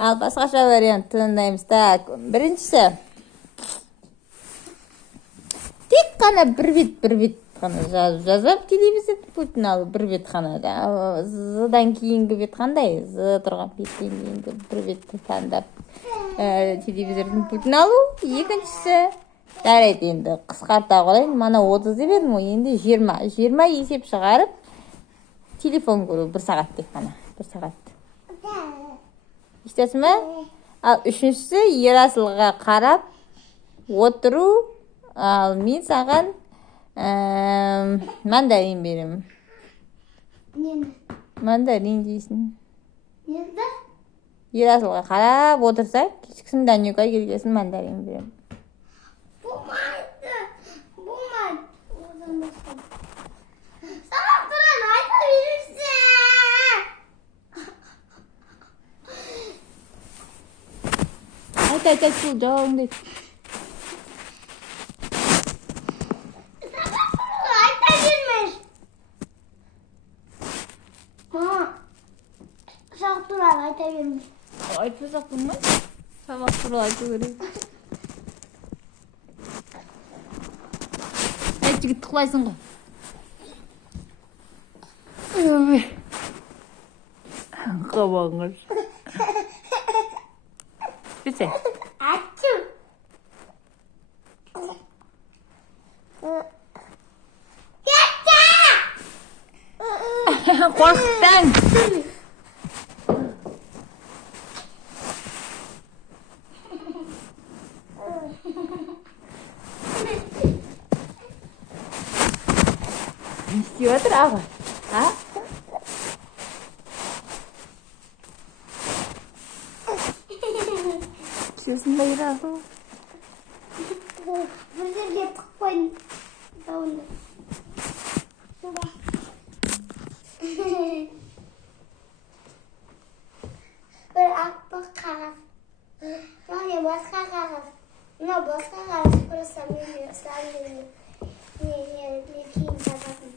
Ал башкача вариант тыңдаймыз. Так, биринчиси. Тек қана бір бет қана жазып телевизорды пультін алып бір бет қана. З-дан кейінгі бет қандай? З тұрған беттен кейінгі бір бетті таңдап телевизордың пультін алу. Екіншісі, жарайды енді қысқарта қояйын. Мана 30 деп едім ғой, енді 20. 20 есеп шығарып телефон көру 1 сағат деп қана. 1 сағат. Естесің ме? Ал үшіншісі, Ерасылға қарап отыру. Ал мен саған мандарин беремін. Нені? Мандарин дейсің. Нені? Ерасылға қарап отырса, кешкісін Данюға келгесін мандарин беремін. Болмайды. Болмайды. Одан басқа. Сабақ туралы айта берерсің. Айт, сол жауабыңды айт. Сабақ туралы айта бермеш. Мама, сабақ туралы айта бермеш. Айтпасақ болмайды. Сабақ туралы айту керек. Жігіт құлайсың ғой. Қабағыңыз. Бесе. Ачу. Қорқыттың. Не істеп жатыр аға? А? Сөзін байырағы. Bir жерге тықып қойдым. Дауында. Bir ақпақ қағаз. Мынау басқа қағаз. Мынау басқа қағаз. Просто мен сразу не кейін жазатын.